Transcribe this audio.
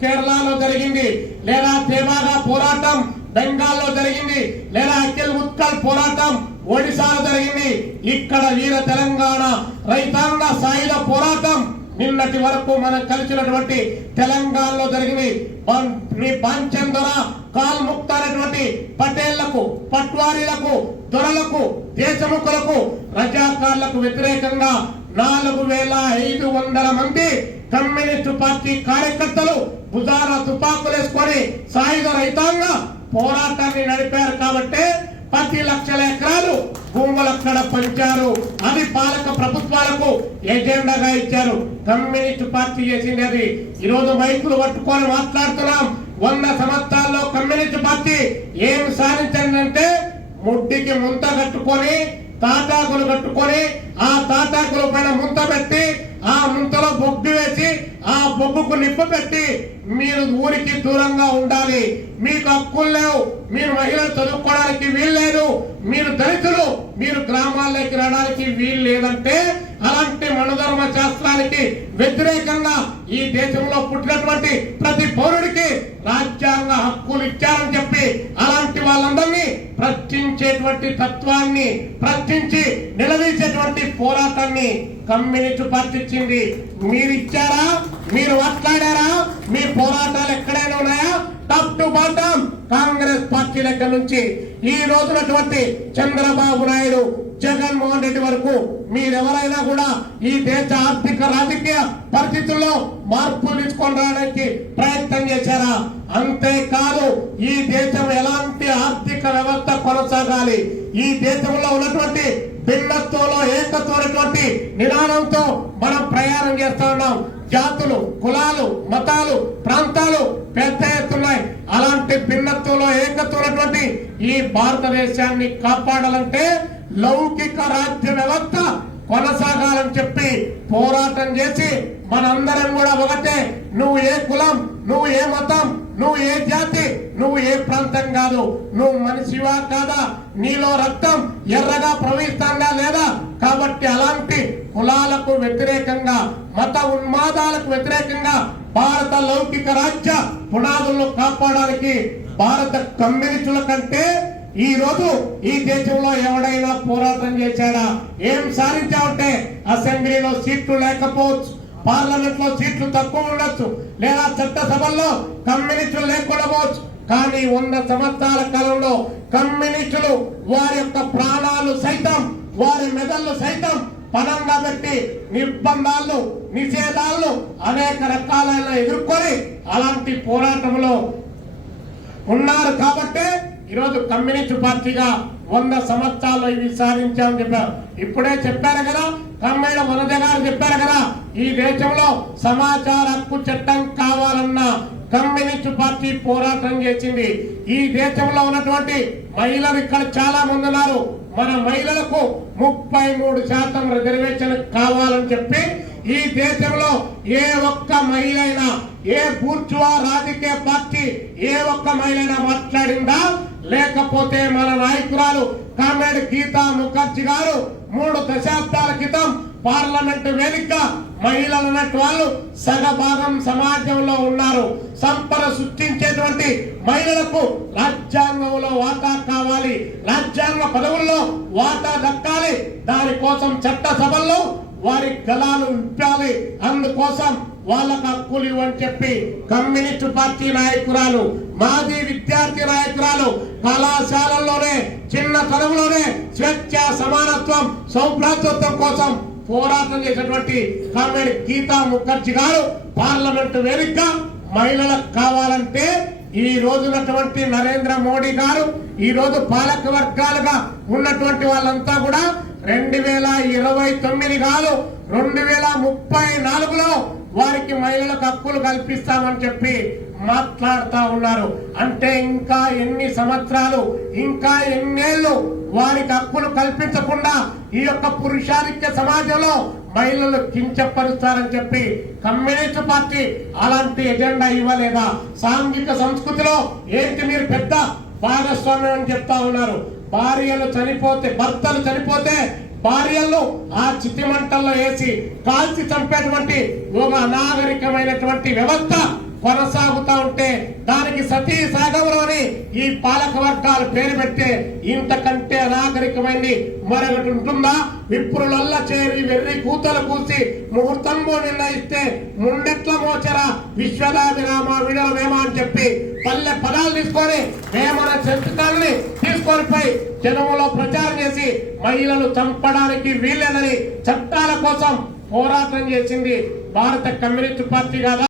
కేరళలో జరిగింది లేదా తేమాగా పోరాటం బెంగాల్లో జరిగింది లేదా అఖిల్ ఉత్కల్ పోరాటం ఒడిశాలో జరిగింది. ఇక్కడ వీర తెలంగాణ రైతాంగ సాయుధ పోరాటం నిన్నటి వరకు మనం కలిసినటువంటి తెలంగాణలో జరిగింది. బం- దొర కాల్ ముక్త అనేటువంటి పటేళ్ళకు పట్వారీలకు దొరలకు దేశముఖులకు రజాకార్లకు వ్యతిరేకంగా నాలుగు వేల ఐదు వందల మంది కమ్యూనిస్టు పార్టీ కార్యకర్తలు భుజాన తుపాకులు వేసుకొని సాయుధ రైతాంగ పోరాటాన్ని నడిపారు కాబట్టి పది లక్షల ఎకరాలు భూములు అక్కడ పంచారు. అది పాలక ప్రభుత్వాలకు ఎజెండాగా ఇచ్చారు. కమ్యూనిస్ట్ పార్టీ చేసింది అది. ఈరోజు మైకులు పట్టుకొని మాట్లాడుతున్నాం. వంద సంవత్సరాల్లో కమ్యూనిస్ట్ పార్టీ ఏం సాధించిందంటే ముడ్డికి ముంత కట్టుకొని తాటాకులు కట్టుకొని ఆ తాటాకుల పైన ముంత పెట్టి ఆ ముంతలో బొగ్గు వేసి ఆ బొగ్గుకు నిప్పు పెట్టి మీరు ఊరికి దూరంగా ఉండాలి. మీకు హక్కులు లేవు. మీరు మహిళలు చదువుకోవడానికి వీలు లేదు. మీరు దళితులు. మీరు గ్రామాల్లోకి రావడానికి వీలు లేదంటే అలాంటి మనుధర్మ శాస్త్రానికి వ్యతిరేకంగా ఈ దేశంలో పుట్టినటువంటి ప్రతి పౌరుడికి రాజ్యాంగ హక్కులు ఇచ్చారని చెప్పి అలాంటి వాళ్ళందరినీ ప్రశ్నించేటువంటి తత్వాన్ని ప్రశ్నించి నిలదీసేటువంటి పోరాటాన్ని కమ్యూనిస్ట్ పార్టీ ఇచ్చింది. మీరు ఇచ్చారా మీరు మాట్లాడారా? మీ పోరాటాలు ఎక్కడైనా ఉన్నాయా? Top to bottom. Congress party దగ్గర నుంచి ఈ రోజునటువంటి చంద్రబాబు నాయుడు జగన్మోహన్ రెడ్డి వరకు మీరెవరైనా కూడా ఈ దేశ ఆర్థిక రాజకీయ పరిస్థితుల్లో మార్పులు తీసుకొని రావడానికి ప్రయత్నం చేశారా? అంతేకాదు ఈ దేశం ఎలాంటి ఆర్థిక వ్యవస్థ కొనసాగాలి? ఈ దేశంలో ఉన్నటువంటి భిన్నత్వంలో ఏకత్వం నినాదంతో మనం ప్రయాణం చేస్తా ఉన్నాం. జాతులు కులాలు మతాలు ప్రాంతాలు పెద్ద ఎత్తున్నాయి అలాంటి భిన్నత్వంలో ఏకత్వమైనటువంటి ఈ భారతదేశాన్ని కాపాడాలంటే లౌకిక రాజ్య వ్యవస్థ కొనసాగాలని చెప్పి పోరాటం చేసి మనందరం కూడా ఒకటే. నువ్వు ఏ కులం నువ్వు ఏ మతం నువ్వు ఏ జాతి నువ్వు ఏ ప్రాంతం కాదు. నువ్వు మనిషివా కాదా? నీలో రక్తం ఎర్రగా ప్రవహిస్తాందా లేదా? కాబట్టి అలాంటి కులాలకు వ్యతిరేకంగా మత ఉన్మాదాలకు వ్యతిరేకంగా భారత లౌకిక రాజ్య పునాదులను కాపాడడానికి భారత కమ్యూనిస్టుల కంటే ఈ రోజు ఈ దేశంలో ఎవడైనా పోరాటం చేశాడా? ఏం సాధించావంటే అసెంబ్లీలో సీట్లు లేకపోవచ్చు పార్లమెంట్లో సీట్లు తక్కువ ఉండొచ్చు లేదా చట్టసభల్లో కమ్యూనిస్టులు లేకుండా పోవచ్చు. కానీ వంద సంవత్సరాల కాలంలో కమ్యూనిస్టులు వారి యొక్క ప్రాణాలు సైతం వారి మెదళ్ళు సైతం పనంగా పెట్టి నిర్బంధాలు నిషేధాలను అనేక రకాలైన ఎదుర్కొని అలాంటి పోరాటంలో ఉన్నారు కాబట్టి ఈరోజు కమ్యూనిస్ట్ పార్టీగా వంద సంవత్సరాలు ఇవి సాధించామని చెప్పారు. ఇప్పుడే చెప్పారు కదా కమ్మేడ వనజ గారు చెప్పారు కదా ఈ దేశంలో సమాచార హక్కు చట్టం కావాలన్న కమ్యూనిస్ట్ పార్టీ పోరాటం చేసింది. ఈ దేశంలో ఉన్నటువంటి మహిళలు ఇక్కడ చాలా మంది ఉన్నారు. మన మహిళలకు ముప్పై మూడు శాతం రిజర్వేషన్ కావాలని చెప్పి ఈ దేశంలో ఏ ఒక్క మహిళ అయినా ఏ బూర్జువా రాజకీయ పార్టీ ఏ ఒక్క మహిళ మాట్లాడిందా? లేకపోతే మన నాయకురాలు కామ్రేడ్ గీతా ముఖర్జీ గారు మూడు దశాబ్దాల క్రితం పార్లమెంట్ వేదిక మహిళలు అన్నట్టు వాళ్ళు సగభాగం సమాజంలో ఉన్నారు. సంపద మహిళలకు రాజ్యాంగంలో వాటా కావాలి. రాజ్యాంగ పదవుల్లో వాటా దక్కాలి. దానికోసం చట్ట సభల్లో వారి గలాలు విప్పాలి. అందుకోసం వాళ్ళకు హక్కులు ఇవ్వని చెప్పి కమ్యూనిస్ట్ పార్టీ నాయకురాలు మాజీ విద్యార్థి నాయకురాలు కళాశాలల్లోనే చిన్న తరంలోనే స్వేచ్ఛ సమానత్వం సౌభ్రాతృత్వం కోసం పోరాటం చేసినటువంటి కామ్రేడ్ గీతా ముఖర్జీ గారు పార్లమెంట్ వేదికగా మహిళలకు కావాలంటే ఈ రోజునటువంటి నరేంద్ర మోడీ గారు ఈ రోజు పాలక వర్గాలుగా ఉన్నటువంటి వాళ్ళంతా కూడా రెండు వేల ఇరవై తొమ్మిది కాదు రెండు వేల ముప్పై నాలుగులో వారికి మహిళలకు హక్కులు కల్పిస్తామని చెప్పి మాట్లాడుతా ఉన్నారు. అంటే ఇంకా ఎన్ని సంవత్సరాలు ఇంకా ఎన్నేళ్ళు వారికి హక్కులు కల్పించకుండా ఈ యొక్క పురుషాధిక్య సమాజంలో మహిళలు కించపరుస్తారని చెప్పి కమ్యూనిస్ట్ పార్టీ అలాంటి ఎజెండా ఇవ్వలేదా? సాంఘిక సంస్కృతిలో ఏంటి మీరు పెద్ద భాగస్వామ్యం అని చెప్తా ఉన్నారు. భార్యలు చనిపోతే భర్తలు చనిపోతే భార్యలను ఆ చితిమంటల్లో వేసి కాల్చి చంపేటువంటి ఒక అనాగరికమైనటువంటి వ్యవస్థ కొనసాగుతా ఉంటే సతీ సాగంలోని ఈ పాలక వర్గాలు పేరు పెట్టే ఇంతకంటే అనాగరికమైంది మరొకటి ఉంటుందా? విప్రులల్ల చేరి వెర్రి కూతలు కూసి ముహూర్తంబు నిర్ణయిస్తే ముండెట్ల మోచరా విశ్వదాభిరామ విడలమేమా అని చెప్పి పల్లె పదాలు తీసుకొని వేమన చరిత్రాలని తీసుకొని పోయి జనములో ప్రచారం చేసి మహిళలు చంపడానికి వీలేదని చట్టాల కోసం పోరాటం చేసింది భారత కమ్యూనిస్ట్ పార్టీ కాదా?